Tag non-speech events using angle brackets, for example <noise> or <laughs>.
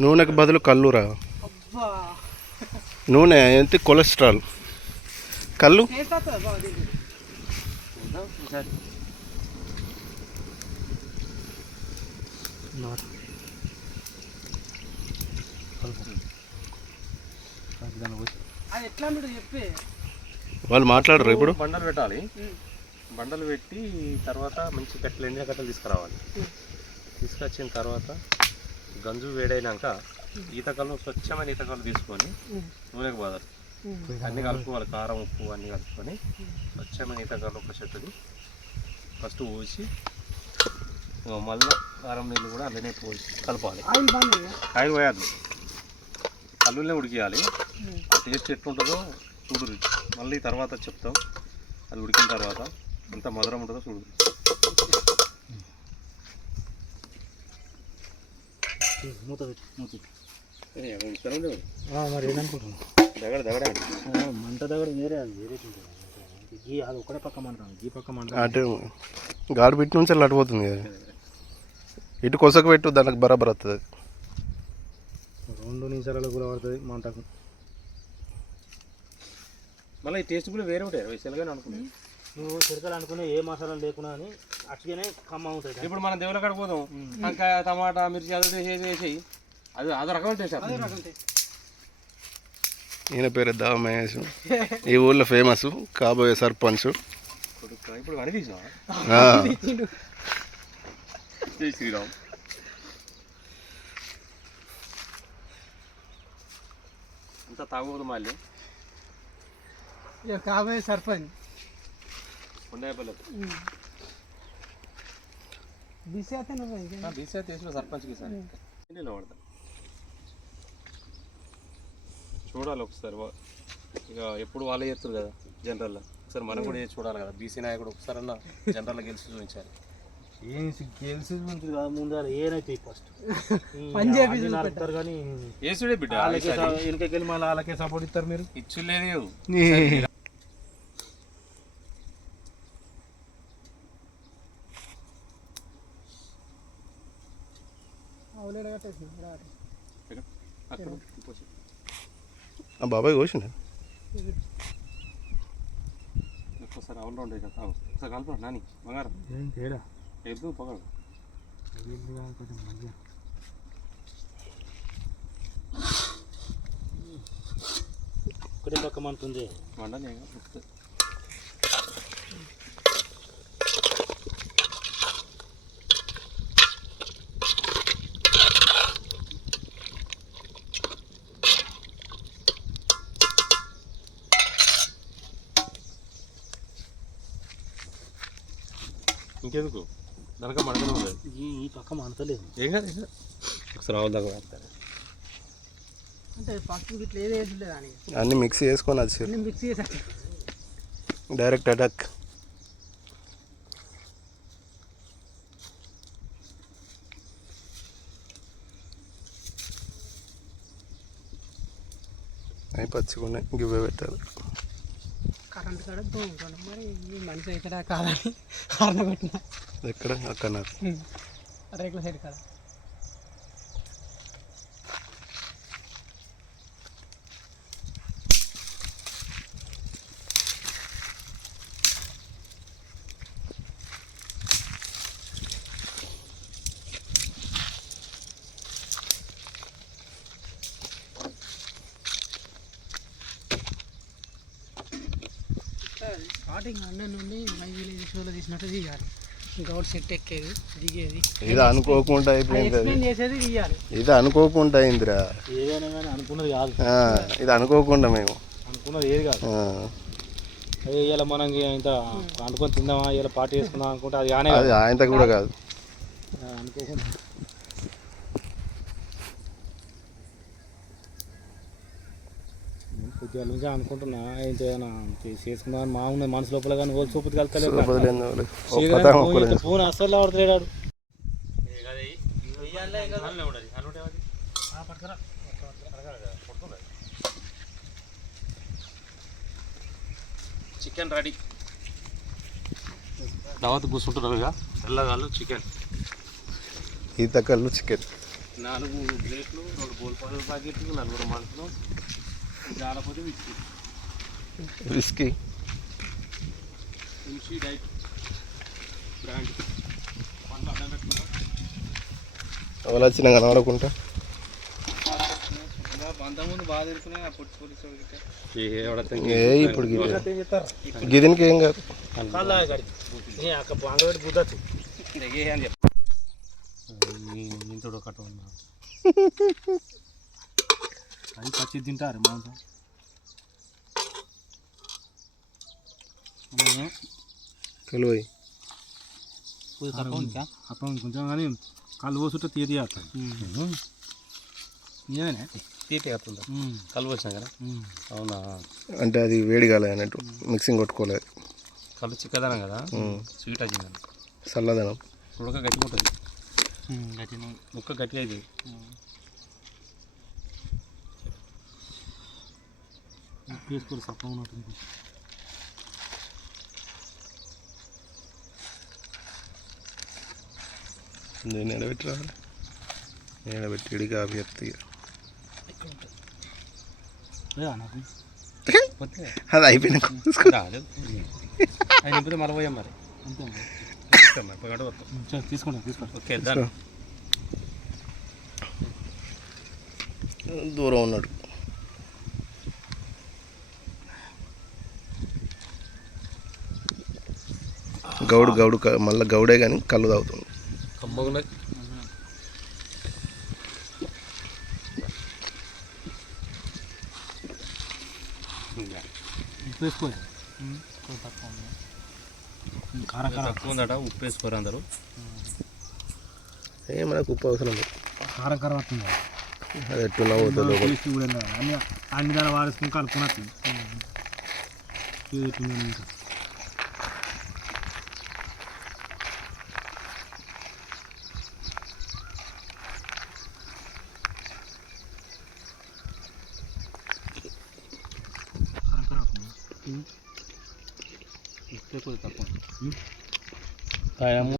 నూనెకు బదులు కల్లురా నూనె ఎంత కొలెస్ట్రాల్. కళ్ళు? వాళ్ళు మాట్లాడరు ఇప్పుడు. బండలు పెట్టాలి. బండలు పెట్టి తర్వాత మంచి కట్టెలు ఎండిన కట్టెలు తీసుకురావాలి. తీసుకొచ్చిన తర్వాత గంజు వేడైనాక ఈతకల్లు స్వచ్ఛమైన ఈతకల్లు తీసుకొని నూనెకు బాదాలి అన్నీ కలుపుకోవాలి. కారం ఉప్పు అన్నీ కలుపుకొని స్వచ్ఛమైన ఈతకల్లు ఒక చెట్టుది ఫస్ట్ పోసి మళ్ళా కారం నీళ్ళు కూడా అందులోనే పోసి కలపాలి. కాయలు పోయాలి కల్లులనే ఉడికియాలి. ఆ టేస్ట్ ఎట్లుంటుందో చూడు మళ్ళీ తర్వాత చెప్తాం. అది ఉడికిన తర్వాత ఎంత మధురం ఉంటుందో చూడు మూత పెట్టి మూత దగడ మరి దగడ మంట దగ్గర వేరే అది వేరే గీ అది ఒకటే పక్క మంట గీ పక్క మంట అటు గాడి పెట్టి నుంచి అలా అటుపోతుంది కదా. ఇటు కొసకు పెట్టు దానికి బరాబర్ వస్తుంది రెండు నిమిషాలలో కూడా పడుతుంది మంటకు. మళ్ళీ ఈ టేస్ట్ కూడా వేరే ఉంటాయి విశాలుగానే అనుకున్నాను నువ్వు చిరకలు అనుకునే ఏ మసాలా లేకున్నా అని అట్లనే కమ్మ ఉంటుంది ఇప్పుడు మనం దేవుల కాడ పోదాం. వంకాయ టమాటా మిర్చి అది వేసి వేసి అది అదో టేస్ట్ రకం taste. ఈయన పేరు దావ మహేష్. ఈ ఊళ్ళో ఫేమస్ కాబోయే సర్పంచ్. ఇప్పుడు జై శ్రీరామ్. అంతా తాగకూడదు మళ్ళీ. కాబోయే సర్పంచ్. సర్పంచ్కి సార్. చూడాలి ఒకసారి ఇక ఎప్పుడు వాళ్ళే చేస్తారు కదా జనరల్లో ఒకసారి మనం కూడా చూడాలి కదా బీసీ నాయకుడు ఒకసారి అన్న జనరల్లో గెలిచి చూపించాలి. ఏం గెలిచి ఉంటుంది కదా ముందు ఏనైతే ఫస్ట్. <laughs> నడుపుతారు కానీ ఏసుడే బిడ్డ వాళ్ళకే వెనకెళ్ళి మళ్ళీ వాళ్ళకే సపోర్ట్ ఇస్తారు మీరు? ఇచ్చులేదు. బాబాయ్ కోసిన ఒక్కసారి అవును తాగు. ఒకసారి కలుపు నాని బంగారం. ఏం తేడా ఎద్దు పొగడు కొంచెం మంచిగా ఒకటే పక్క మంటుంది వండని ఇంకెందుకు? దానిక మడకనే ఉంది. ఈ ఈ పక్క మంటలేదు ఏం కాదు. ఒకసారి ఆవుల దాకా వేస్తారు అంటే ఇట్లా ఏది అని. అన్ని మిక్స్ చేసుకొని వచ్చి అన్ని మిక్స్ చేసి డైరెక్ట్ అటాక్ అవి పచ్చిగున్నాయి గివ్వే పెట్టాలి. కరెంట్ కాడ దూకుంటాను మరి ఈ మనిషి అవుతాడా కాదని <laughs> కారణ పెట్టిన. ఎక్కడ? అక్కడ రేకుల సైడ్ కాడ. స్టార్టింగ్ అన్న నుండి మై విలేజ్ షోలో తీసినట్టు తీయాలి. గౌడ్ సెట్ ఎక్కేది దిగేది. ఇది అనుకోకుండా అయిపోయింది చేసేది తీయాలి. ఇది అనుకోకుండా అయిందిరా. ఏదైనా కానీ అనుకున్నది కాదు. ఆ, ఇది అనుకోకుండా మేము. అనుకున్నది ఏది కాదు. ఆ, అదే ఇవాళ మనం ఇంత అనుకొని తిందామా ఇలా పార్టీ చేసుకుందాం అనుకుంటే అది కానీ అది ఆయనతో కూడా కాదు. అనుకోకుండా కొద్దిగా నుంచి అనుకుంటున్నా ఏంటి ఏదైనా చేసి- చేసుకుందాం మా ఉన్న మనసు లోపల కానీ వాళ్ళు. ఒక్కతా ఒక్కలేదు ఫోన్ అస్సలు ఆడతలేడాడు చికెన్ రెడీ. దావత్ కూర్చుంటున్నారు ఇక. తెల్లగాళ్ళు చికెన్. ఈత కళ్ళు చికెన్. నాలుగు ప్లేట్లు రెండు పది ప్యాకెట్లు నలుగురు మనుషులు. జాలపోతే విచ్చి విస్కీ ఎంసీ డైట్ బ్రాండ్ పండ్లు అడ్డం పెట్టుకుంటా. ఎవరు వచ్చినా ఏ ఇప్పుడు గిదినికి ఏం కాదు. ఇంతడు ఒకటి ఉన్నా. <laughs> అది పచ్చి తింటారు మాంసం. తెలివై అప్పం కొంచెం కానీ కళ్ళు పోసుంటే తీయ తీయాలి నిజమేనే? తీపి అవుతుందా కలుపు వచ్చినా కదా? అవునా? అంటే అది వేడి కాలేదు అన్నట్టు మిక్సింగ్ కొట్టుకోలేదు కళ్ళు చిక్కదనం కదా? స్వీట్ వచ్చిందని చల్లదనం ఉడక గట్టిగా ఉంటుంది. ముక్క గట్టిగా ఇది తీసుకోరు సప్పం ఉన్నట్టుంది నేను ఎడబెట్టి రావాలి నేను ఎడబెట్టి ఇడికి పోతే అది. ఆయన <laughs> నింపితే మళ్ళీ పోయాం మరి. అంతే తీసుకుంటాం తీసుకోండి ఓకే దూరం ఉన్నాడు. గౌడు గౌడు మళ్ళా గౌడే కానీ కళ్ళు తాగుతుంది. కమ్మగున్నది. ఉప్పు తక్కువ ఉందట వేసుకోరు అందరూ. ఏ మనకు ఉప్పు అవసరం లేదు. కారం కారం వస్తుంది అది ఎట్టున్నా పోతుంది అన్ని అన్ని దాని వాడేసుకుని కలుపుకున్నట్టు. ఇంకా కారం కారం వస్తుంది ఉప్పు ఎక్కువ తక్కువ